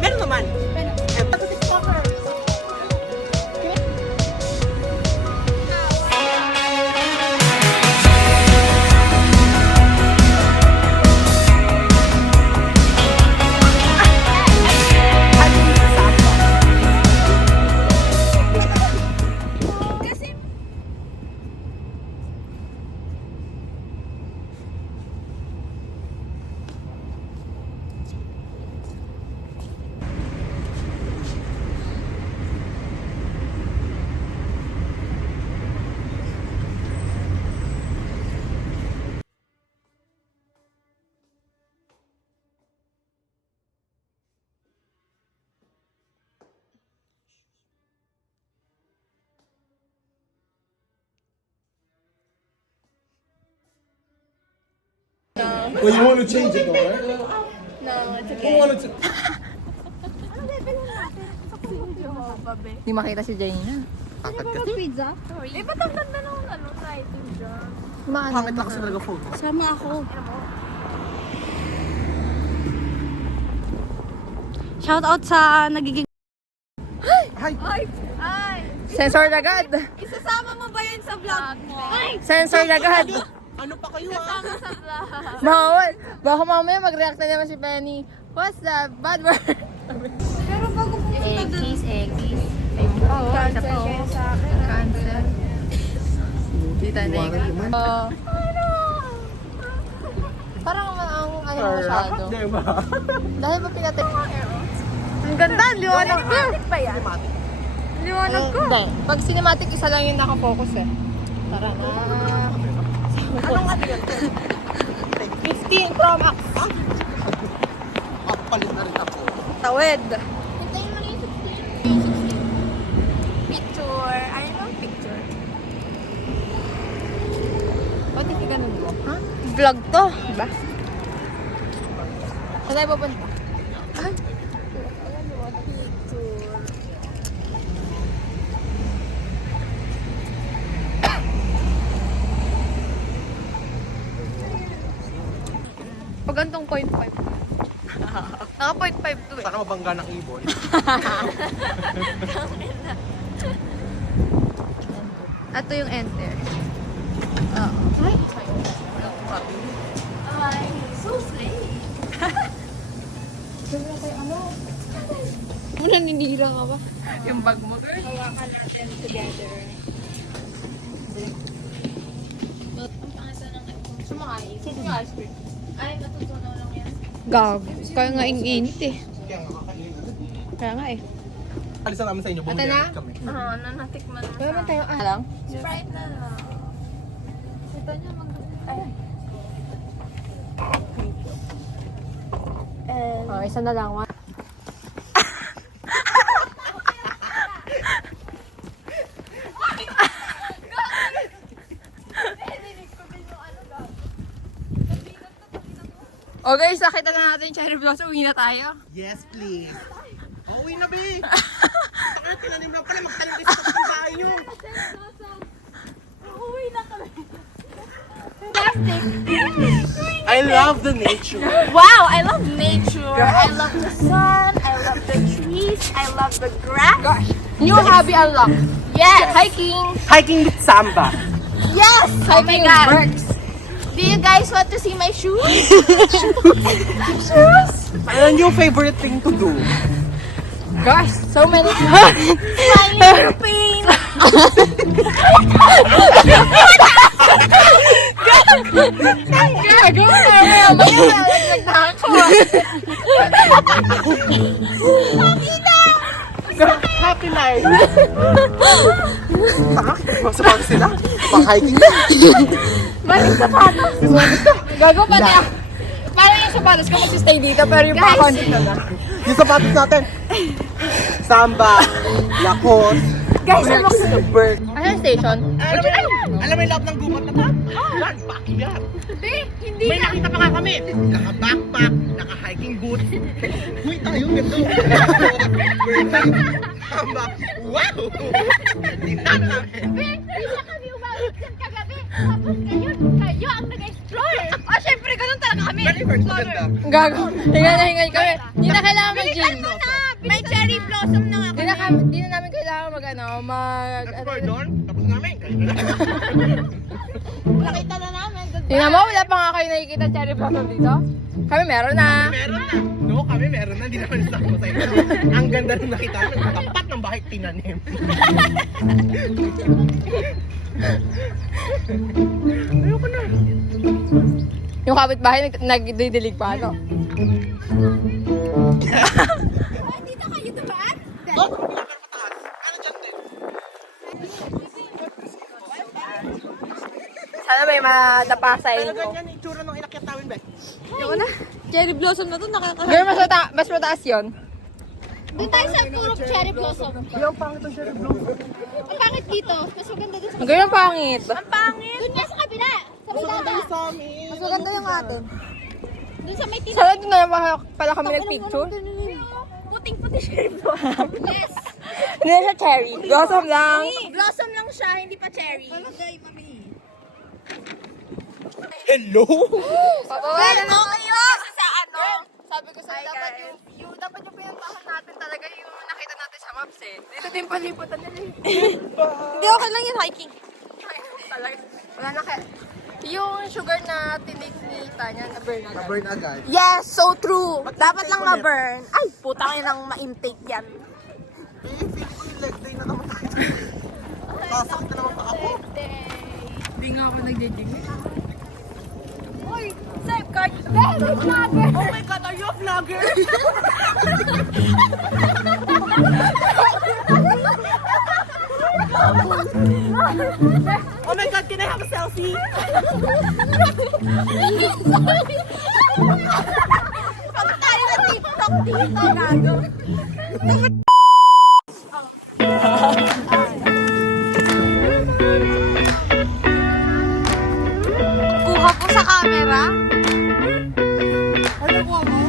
Meron naman. Well, you want to change it though, right? No, it's Who wanted to? Hindi makita si Jaina. Tangkad kasi. Pizza? Eh, ba't ang ganda nung lighting dyan? Pangit lang kasi talaga photo. Sama ako. Shout out sa nagiging... Hi! Ay! Sensor agad. Isasama mo ba yun sa vlog mo? Ay! Sensor agad. Ano pa kayo Isasama sa vlog. Bawal. Baka mamaya mag-react na naman si Penny. What's that? Bad word. Pero bago pumunta dun. Eggies. Oo, isa pa oh. Cancel. Tita Nega. Parang ang ano masyado. Diba? Dahil ba pinatay? Ang ganda, liwanag ko. Ba yan? Liwanag ko. Hindi. Pag cinematic, isa lang yung nakafocus eh. Tara na. Anong ano yun? 15 Pro Max. Papalit na rin ako. Tawid. Hintayin mo na yung 16. Picture. I love picture. Ba't hindi ganun mo? Ha? Vlog to. Diba? Saan tayo pupunta? Ay. Pag gantong 0.5. Naka 0.5 to eh. Sana mabangga ng ibon. Ito yung enter. Oo. Ay, so slay. Muna ninira ka ba? Yung bag mo, girl. Hawakan natin together. Sumakay. Sige ice cream. Ay, matutunaw lang yan. Gag. Kaya nga init eh. Kaya nga kakainin. Kaya nga eh. Alisan namin sa inyo, Ate bumili na? agad kami. Oo, natikman mo. Kaya man tayo lang? Sprite na lang. Ito niya ay. Oh, isa na lang. Oh guys, nakita na natin yung cherry blossom. Uwi na tayo. Yes, please. Uwi na, be! Takot, tinanim lang pala. Magtanim kayo sa kapatang bahay nyo. Uwi na kami. I love the nature. Wow, I love nature. I love the sun. I love the trees. I love the grass. Gosh. New hobby unlocked. Yes. Hiking. Hiking with Samba. Yes. Oh my Hiking God. works. Do you guys want to see my shoes? Ano yung favorite thing to do? Gosh, so many. Smiling pain. Gago na. Mayroon na ako. Happy life! Sapatos sila? Pang-hiking na! Maling sapatos. Gago pati ako. Parang yung sapatos ko mag-stay dito pero yung Guys. pakon dito na. Yung sapatos natin! Samba, Lacoste, Guys, ano Bird. Ano yung station? Alam mo yung lahat ng gubat na ba? Yan, backyard. Hindi May nakita pa nga kami. Naka-backpack, naka-hiking boots. Uy, tayo, ganda. Samba, wow! Tingnan namin. Hindi na kami umabot dyan kagabi. Tapos ngayon, kayo ang nag-explore. O, ganun talaga kami. Very first, maganda. Gago. Hinga kami. Hindi na kailangan mag-gym. May cherry blossom na nga. Hindi na namin kailangan At for doon, tapos namin. Nakita na namin. Tingnan mo, wala pa nga kayo nakikita cherry blossom dito. Kami meron na. Meron na. No, kami meron na. Hindi naman sakto sa inyo. Ang ganda nung nakita namin. Tapat ng bahay tinanim. Ayoko na. Yung kapitbahay nagdidilig pa ano. Dito kayo ba? Oh, pinapataas. Ano dyan din? Sana may madapa sa Pero inyo. ganyan yung itsura nung inakyat namin, Bek. Cherry blossom na to, nakaka... Girl, mas mataas yun. Doon tayo sa puro cherry blossom. Yung pangit ang cherry blossom. Ang pangit dito. Mas maganda doon sa Girl, ang pangit. pangit. Doon nga sa kabila. Sa Bilada. Sa amin. Mas maganda yung atin. Doon sa may tina. Sana doon na lang pala kami nagpicture. Puting-puti cherry blossom. Yes. Hindi na siya cherry. Blossom lang. Blossom lang siya, hindi pa cherry. Hello? Papawalan Ano kayo? Sa ano? Sabi ko sa'yo, dapat yung pinuntahan natin talaga yung nakita natin sa maps eh. Dito din paliputan nila eh. Hindi, okay lang yun, hiking. Talaga. Wala na kaya. Yung sugar na tinig ni Tanya na burn agad. Burn agad. Yes, so true. Dapat lang na-burn. Ay, putang ina nang ma-intake yan. Leg day na naman tayo. Sasakit na naman pa ako. Hindi nga ako nagdidig. Uy, safeguard. Oh my God, are you a vlogger? Oh my God, can I have a selfie? Pag tayo na TikTok dito, gago. Kuha po sa camera. Ano ko mo?